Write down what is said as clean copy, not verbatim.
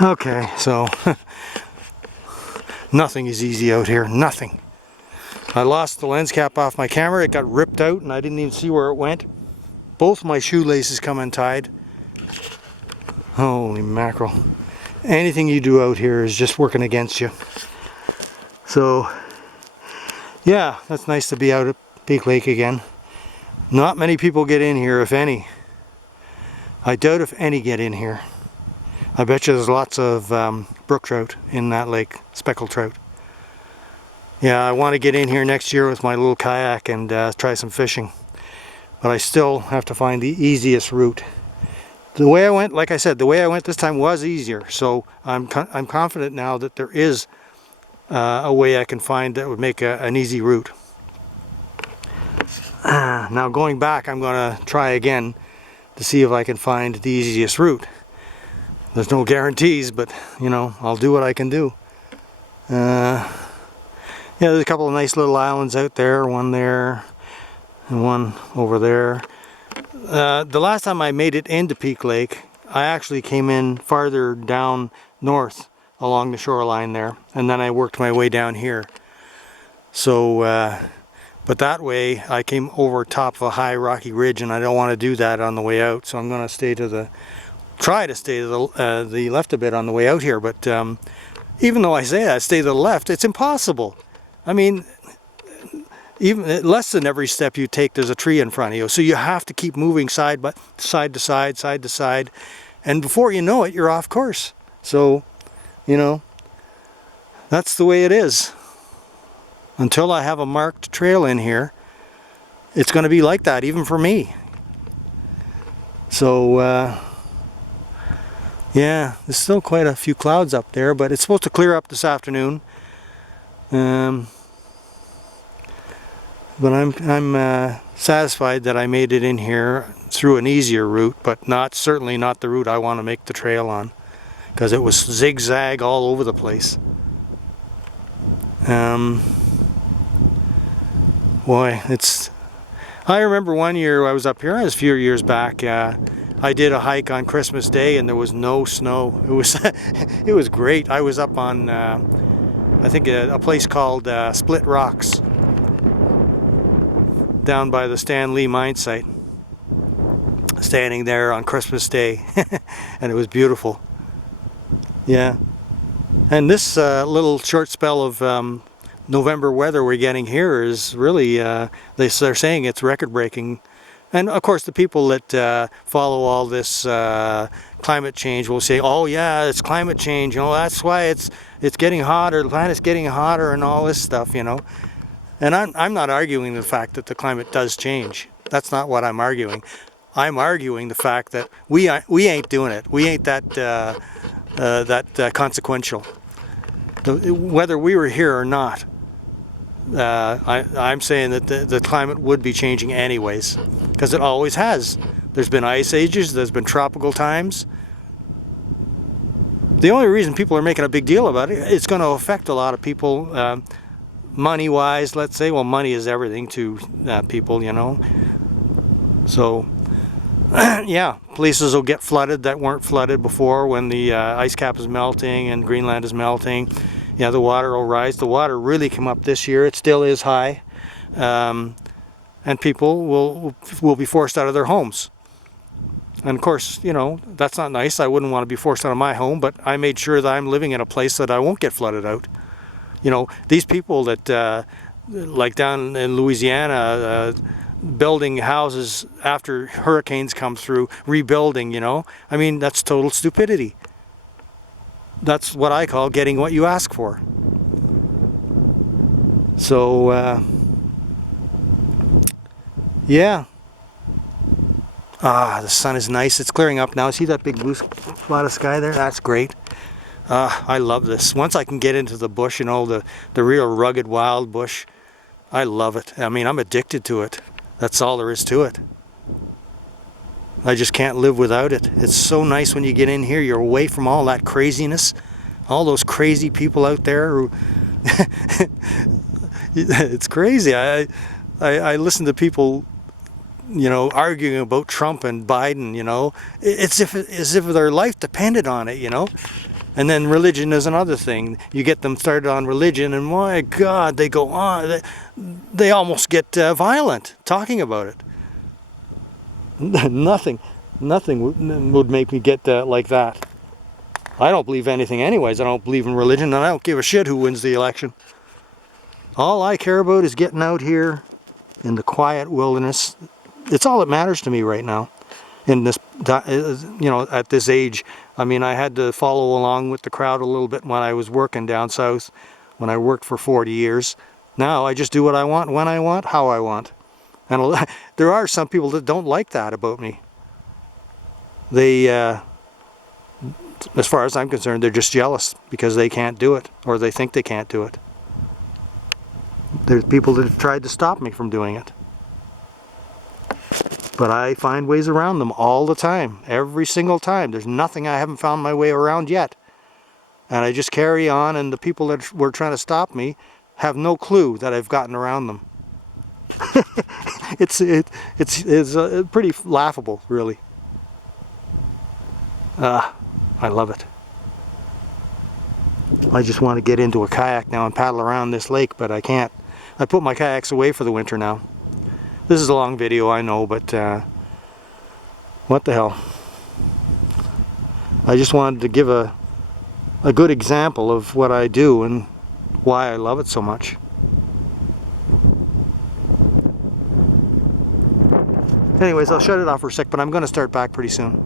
Okay, so nothing is easy out here, nothing. I lost the lens cap off my camera, it got ripped out and I didn't even see where it went. Both my shoelaces come untied. Holy mackerel. Anything you do out here is just working against you. So, yeah, that's nice to be out at Peak Lake again. Not many people get in here, if any. I doubt if any get in here. I bet you there's lots of brook trout in that lake, speckled trout. Yeah, I want to get in here next year with my little kayak and try some fishing. But I still have to find the easiest route. The way I went, like I said, the way I went this time was easier. So I'm confident now that there is a way I can find that would make an easy route. Now going back, I'm going to try again to see if I can find the easiest route. There's no guarantees, but you know, I'll do what I can do. Yeah, there's a couple of nice little islands out there, one there and one over there. The last time I made it into Peak Lake, I actually came in farther down north along the shoreline there, and then I worked my way down here. So, but that way I came over top of a high rocky ridge, and I don't want to do that on the way out, so I'm going to stay to the, try to stay to the left a bit on the way out here. But even though I say that, stay to the left, it's impossible. I mean, even less than every step you take, there's a tree in front of you. So you have to keep moving side to side, and before you know it, you're off course. So, you know, that's the way it is. Until I have a marked trail in here, it's going to be like that, even for me. So, yeah, there's still quite a few clouds up there, but it's supposed to clear up this afternoon. But I'm satisfied that I made it in here through an easier route, but certainly not the route I want to make the trail on, because it was zigzag all over the place. Boy, I remember one year I was up here, it was a few years back, I did a hike on Christmas Day and there was no snow. It was it was great. I was up on I think a place called Split Rocks, down by the Stan Lee mine site, standing there on Christmas Day, and it was beautiful. Yeah, and this little short spell of November weather we're getting here is really, they're saying it's record-breaking. And of course the people that follow all this climate change will say, oh yeah, it's climate change, you know, that's why it's getting hotter, the planet's getting hotter and all this stuff, you know. And I'm not arguing the fact that the climate does change. That's not what I'm arguing. I'm arguing the fact that we ain't doing it. We ain't that consequential. Whether we were here or not, I'm saying that the climate would be changing anyways, because it always has. There's been ice ages, there's been tropical times. The only reason people are making a big deal about it, it's going to affect a lot of people, money-wise, let's say. Well, money is everything to people, you know. So, yeah, places will get flooded that weren't flooded before when the ice cap is melting and Greenland is melting. Yeah, the water will rise. The water really came up this year. It still is high. And people will be forced out of their homes. And of course, you know, that's not nice. I wouldn't want to be forced out of my home, but I made sure that I'm living in a place that I won't get flooded out. You know, these people that, like down in Louisiana, building houses after hurricanes come through, rebuilding, you know, I mean, that's total stupidity. That's what I call getting what you ask for. So, yeah. Ah, the sun is nice. It's clearing up now. See that big blue spot of sky there? That's great. I love this. Once I can get into the bush, you know, the real rugged wild bush, I love it. I mean, I'm addicted to it. That's all there is to it. I just can't live without it. It's so nice when you get in here. You're away from all that craziness, all those crazy people out there who it's crazy. I listen to people, you know, arguing about Trump and Biden, you know. It's as if their life depended on it, you know. And then religion is another thing. You get them started on religion, and my God, they go on. They almost get violent talking about it. Nothing would make me get like that. I don't believe anything anyways. I don't believe in religion, and I don't give a shit who wins the election. All I care about is getting out here in the quiet wilderness. It's all that matters to me right now. In this, you know, at this age. I mean, I had to follow along with the crowd a little bit when I was working down south, when I worked for 40 years. Now I just do what I want, when I want, how I want. And there are some people that don't like that about me. They, as far as I'm concerned, they're just jealous because they can't do it, or they think they can't do it. There's people that have tried to stop me from doing it. But I find ways around them all the time, every single time. There's nothing I haven't found my way around yet. And I just carry on, and the people that were trying to stop me have no clue that I've gotten around them. It's pretty laughable, really. I love it. I just want to get into a kayak now and paddle around this lake, but I can't. I put my kayaks away for the winter now. This is a long video, I know, but what the hell. I just wanted to give a good example of what I do and why I love it so much. Anyways, I'll shut it off for a sec, but I'm going to start back pretty soon.